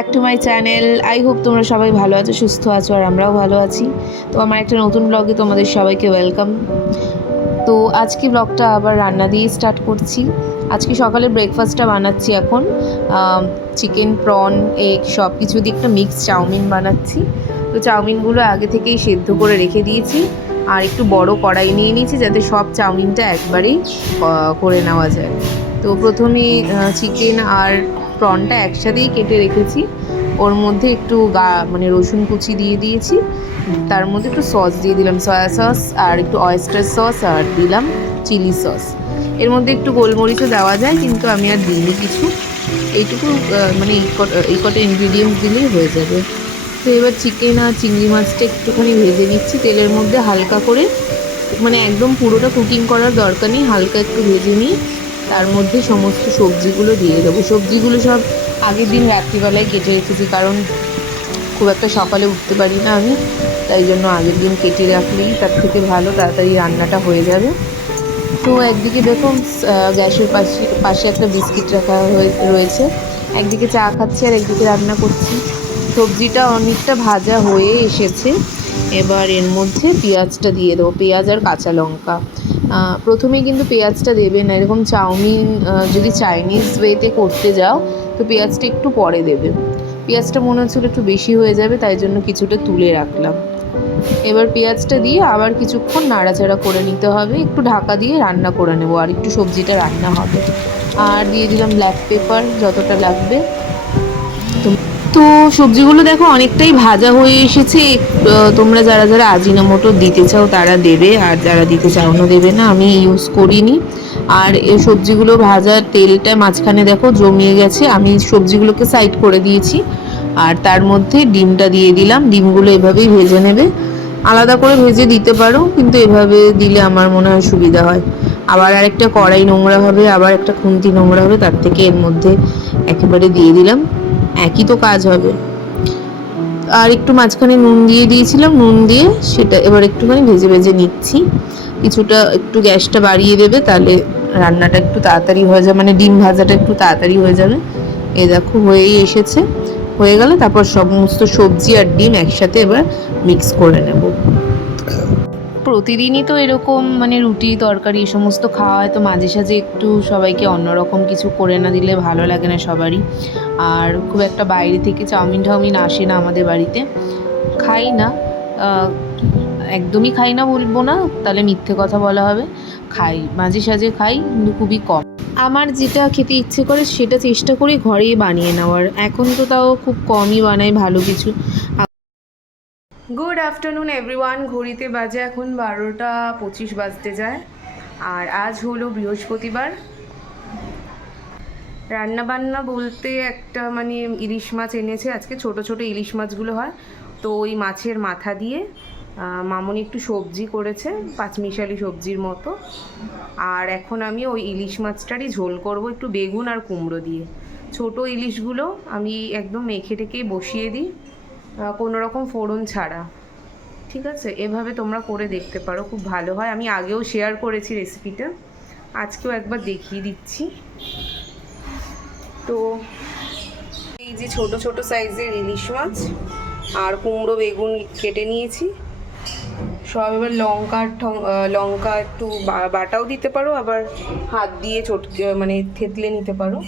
Back to my channel. I hope তোমরা সবাই ভালো আছো, সুস্থ আছো, আর আমরাও ভালো আছি। তো আমার একটা নতুন ব্লগে তোমাদের সবাইকে ওয়েলকাম। তো আজকে ব্লগটা আবার রান্না দিয়ে স্টার্ট করছি। আজকে সকালে ব্রেকফাস্টটা বানাচ্ছি এখন চিকেন, প্রন, এগ সব কিছু দিয়ে একটা মিক্স চাউমিন বানাচ্ছি। তো চাউমিনগুলো আগে থেকেই সেদ্ধ করে রেখে দিয়েছি, আর একটু বড় কড়াই নিয়ে নিয়েছি যাতে সব চাউমিনটা একবারেই করে নেওয়া যায়। তো প্রথমে চিকেন আর প্রনটা একসাথেই কেটে রেখেছি, ওর মধ্যে একটু মানে রসুন কুচি দিয়ে দিয়েছি, তার মধ্যে একটু সস দিয়ে দিলাম, সয়া সস আর একটু অয়েস্টার সস, আর দিলাম চিলি সস। এর মধ্যে একটু গোলমরিচও দেওয়া যায়, কিন্তু আমি আর দিইনি কিছু। এইটুকু মানে এই কটা ইনগ্রিডিয়েন্টস দিলেই হয়ে যাবে। তো এবার চিকেন আর চিংড়ি মাছটা একটুখানি ভেজে নিচ্ছি তেলের মধ্যে হালকা করে, মানে একদম পুরোটা কুকিং করার দরকার নেই, হালকা একটু ভেজে নিই। তার মধ্যে সমস্ত সবজিগুলো দিয়ে দেবো। সবজিগুলো সব আগের দিন রাত্রিবেলায় কেটে রেখেছি, কারণ খুব একটা সকালে উঠতে পারি না আমি, তাই জন্য আগের দিন কেটে রাখলেই তার থেকে ভালো, তাড়াতাড়ি রান্নাটা হয়ে যাবে। তো একদিকে দেখো গ্যাসের পাশে একটা বিস্কিট রাখা রয়েছে, একদিকে চা খাচ্ছি আর একদিকে রান্না করছি। সবজিটা অনেকটা ভাজা হয়ে এসেছে, এবার এর মধ্যে পেঁয়াজটা দিয়ে দেবো, পেঁয়াজ আর কাঁচা লঙ্কা। প্রথমে কিন্তু পেঁয়াজটা দেবে না, এরকম চাউমিন যদি চাইনিজ ওয়েতে করতে যাও তো পেঁয়াজটা একটু পরে দেবে। পেঁয়াজটা মনে হচ্ছিল একটু বেশি হয়ে যাবে, তাই জন্য কিছুটা তুলে রাখলাম। এবার পেঁয়াজটা দিয়ে আবার কিছুক্ষণ নাড়াচাড়া করে নিতে হবে, একটু ঢাকা দিয়ে রান্না করে নেবো, আর একটু সবজিটা রান্না হবে। আর দিয়ে দিলাম ব্ল্যাক পেপার যতটা লাগবে। তো সবজিগুলো দেখো অনেকটাই ভাজা হয়ে এসেছে। তোমরা যারা যারা আজিনামোটো দিতে চাও তারা দেবে, আর যারা দিতে চাও না দেবে না, আমি ইউজ করিনি। আর এই সবজিগুলো ভাজার তেলটা মাঝখানে দেখো জমিয়ে গেছে, আমি সবজিগুলোকে সাইড করে দিয়েছি, আর তার মধ্যে ডিমটা দিয়ে দিলাম। ডিমগুলো এভাবেই ভেজে নেবে, আলাদা করে ভেজে দিতে পারো, কিন্তু এভাবে দিলে আমার মনে হয় সুবিধা হয়। আবার আরেকটা কড়াই নোংরা হবে, আবার একটা খুন্তি নোংরা হবে, তার থেকে এর মধ্যে একেবারে দিয়ে দিলাম, একই তো কাজ হবে। আর একটু মাঝখানে নুন দিয়ে দিয়েছিলাম, নুন দিয়ে সেটা এবার একটুখানি ভেজে ভেজে নিচ্ছি। কিছুটা একটু গ্যাসটা বাড়িয়ে দেবে, তাহলে রান্নাটা একটু তাড়াতাড়ি হয়ে যাবে, মানে ডিম ভাজাটা একটু তাড়াতাড়ি হয়ে যাবে। এ দেখো হয়েই এসেছে, হয়ে গেলে তারপর সমস্ত সবজি আর ডিম একসাথে এবার মিক্স করে নেব। প্রতিদিনই তো এরকম মানে রুটি তরকারি এই সমস্ত খাওয়া হয়, তো মাঝে সাঝে একটু সবাইকে অন্যরকম কিছু করে না দিলে ভালো লাগে না সবারই। আর খুব একটা বাইরে থেকে চাউমিন টাউমিন আসে না আমাদের বাড়িতে, খাই না, একদমই খাই না বলবো না, তাহলে মিথ্যে কথা বলা হবে। খাই, মাঝে সাঝে খাই, কিন্তু খুবই কম। আমার যেটা খেতে ইচ্ছে করে সেটা চেষ্টা করি ঘরেই বানিয়ে নেওয়ার। এখন তো তাও খুব কমই বানাই ভালো কিছু। গুড আফটারনুন এভরিওয়ান, ঘড়িতে বাজে এখন 12টা 25 বাজতে যায়, আর আজ হলো বৃহস্পতিবার। রান্না বান্না বলতে একটা মানে ইলিশ মাছ এনেছে আজকে, ছোট ছোট ইলিশ মাছগুলো হয়, তো ওই মাছের মাথা দিয়ে মামনি একটু সবজি করেছে, পাঁচমিশালি সবজির মতো। আর এখন আমি ওই ইলিশ মাছটারই ঝোল করব, একটু বেগুন আর কুমড়ো দিয়ে। ছোট ইলিশগুলো আমি একদম মেখে টেকেই বসিয়ে দিই, কোনো রকম ফোড়ন ছাড়া। ঠিক আছে, এভাবে তোমরা করে দেখতে পারো, খুব ভালো হয়। আমি আগেও শেয়ার করেছি রেসিপিটা, আজকেও একবার দেখিয়ে দিচ্ছি। তো এই যে ছোট ছোট সাইজের ইলিশ মাছ আর কুমড়ো বেগুন কেটে নিয়েছি সব। এবার লঙ্কা একটু বাটাও দিতে পারো, আবার হাত দিয়ে চটকে মানে থেতলে নিতে পারো।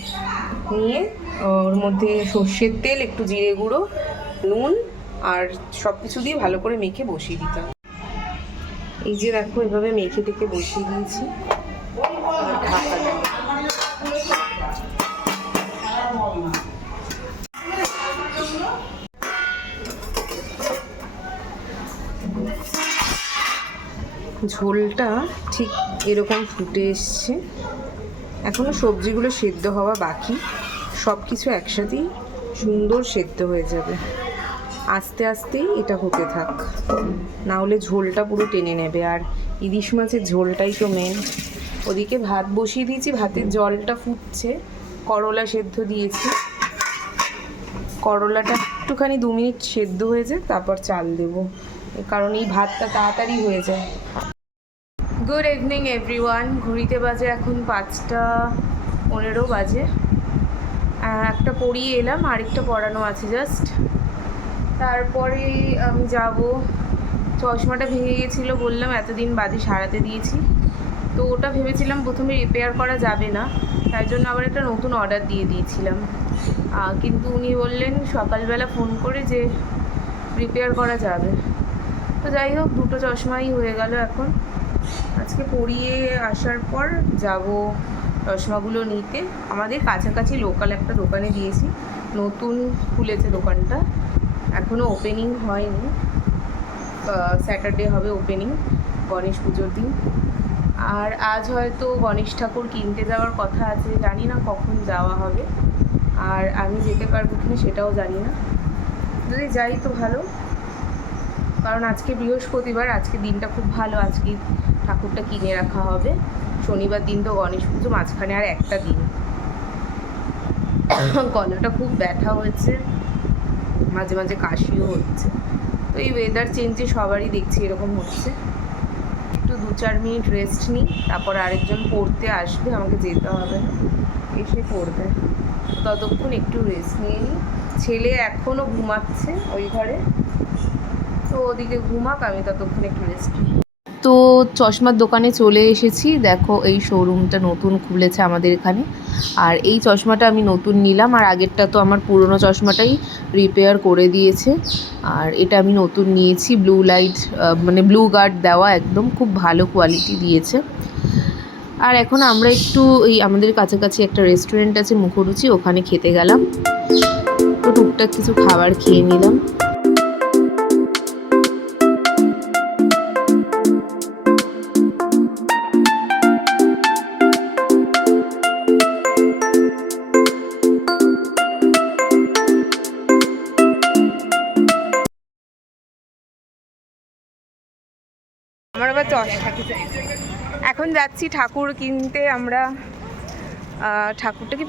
নিয়ে ওর মধ্যে সর্ষের তেল, একটু জিরে গুঁড়ো, নুন আর সব কিছু দিয়ে ভালো করে মেখে বসিয়ে দিতে হবে। এই যে দেখো এভাবে মেখে টেকে বসিয়ে দিয়েছি, ঢাকা দেবো। ঝোলটা ঠিক এরকম ফুটে এসছে, এখনও সবজিগুলো সেদ্ধ হওয়া বাকি, সব কিছু একসাথেই সুন্দর সেদ্ধ হয়ে যাবে। আস্তে আস্তেই এটা হতে থাক, না হলে ঝোলটা পুরো টেনে নেবে। আর ইলিশ মাছের ঝোলটাই তো মেন। ওদিকে ভাত বসিয়ে দিয়েছি, ভাতের জলটা ফুটছে, করলা সেদ্ধ দিয়েছি, করলাটা একটুখানি 2 মিনিট সেদ্ধ হয়ে যায়, তারপর চাল দেবো, কারণ এই ভাতটা তাড়াতাড়ি হয়ে যায়। গুড ইভিনিং এভরিওয়ান, ঘড়িতে বাজে এখন 5টা 15 বাজে। একটা পরিয়ে এলাম, আরেকটা পরানো আছে জাস্ট। তারপরে আমি যাব, চশমাটা ভেঙে গেছিলো বললাম, এতদিন বাদে সারাতে দিয়েছি। তো ওটা ভেবেছিলাম প্রথমে রিপেয়ার করা যাবে না, তাই জন্য আবার একটা নতুন অর্ডার দিয়ে দিয়েছিলাম। কিন্তু উনি বললেন সকালবেলা ফোন করে যে রিপেয়ার করা যাবে। তো যাই হোক, দুটো চশমাই হয়ে গেল। এখন আজকে পরিয়ে আসার পর যাব চশমাগুলো নিতে। আমাদের কাছাকাছি লোকাল একটা দোকানে দিয়েছি, নতুন খুলেছে দোকানটা, এখনও ওপেনিং হয়নি। স্যাটারডে হবে ওপেনিং, গণেশ পুজোর দিন। আর আজ হয়তো গণেশ ঠাকুর কিনতে যাওয়ার কথা আছে, জানি না কখন যাওয়া হবে, আর আমি যেতে পারবো কিনা সেটাও জানি না। যদি যাই তো ভালো, কারণ আজকে বৃহস্পতিবার, আজকে দিনটা খুব ভালো, আজকে ঠাকুরটা কিনে রাখা হবে। শনিবার দিন তো গণেশ পুজো, মাঝখানে আর একটা দিন। গলাটা খুব ব্যথা হয়েছে, মাঝে মাঝে কাশিও হচ্ছে। তো এই ওয়েদার চেঞ্জে সবারই দেখছি এরকম হচ্ছে। একটু 2-4 মিনিট রেস্ট নিই, তারপর আরেকজন পড়তে আসবে, আমাকে যেতে হবে না, এসে পড়বে। ততক্ষণ একটু রেস্ট নিয়ে নিই। ছেলে এখনও ঘুমাচ্ছে ওই ঘরে, তো ওদিকে ঘুমাক, আমি ততক্ষণ একটু রেস্ট নিই। তো চশমার দোকানে চলে এসেছি। দেখো, এই শোরুমটা নতুন খুলেছে আমাদের এখানে, আর এই চশমাটা আমি নতুন নিলাম, আর আগেরটা তো আমার পুরনো চশমাটাই রিপেয়ার করে দিয়েছে। আর এটা আমি নতুন নিয়েছি, ব্লু লাইট মানে ব্লু গার্ড দেওয়া, একদম খুব ভালো কোয়ালিটি দিয়েছে। আর এখন আমরা একটু এই আমাদের কাছাকাছি একটা রেস্টুরেন্ট আছে মুখরুচি, ওখানে খেতে গেলাম। তো টুকটাক কিছু খাবার খেয়ে নিলাম। আমার আবার এখন যাচ্ছি ঠাকুর কিনতে আমরা। ঠাকুরটা কি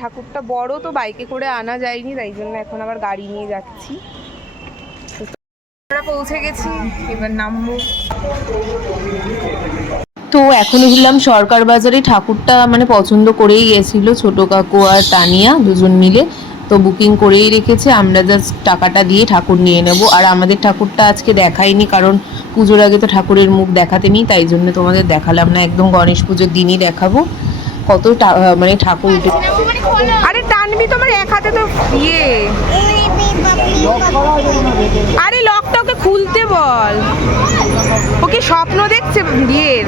ঠাকুরটা বড়, তো বাইকে করে আনা যায়নি, তাই জন্য এখন আবার গাড়ি নিয়ে যাচ্ছি। আমরা পৌঁছে গেছি, এবার নামবো। তো এখন এলাম সরকার বাজারে। ঠাকুরটা মানে পছন্দ করেই গেছিলো ছোটো কাকু আর তানিয়া দুজন মিলে, তো বুকিং করেই রেখেছে। আমরা জাস্ট টাকাটা দিয়ে ঠাকুর নিয়ে নেব। আর আমাদের ঠাকুরটা আজকে দেখাইনি, কারণ পুজোর আগে তো ঠাকুরের মুখ দেখাতে নেই, তাই জন্য তোমাদের দেখালাম না, একদম গণেশ পুজোর দিনই দেখাবো। কত মানে ঠাকুর উঠে। আরে টানবি, তোমার এক হাতে তো ইয়ে। আরে লকটা ওকে খুলতে বল, ওকে স্বপ্ন দেখছে বিয়ের।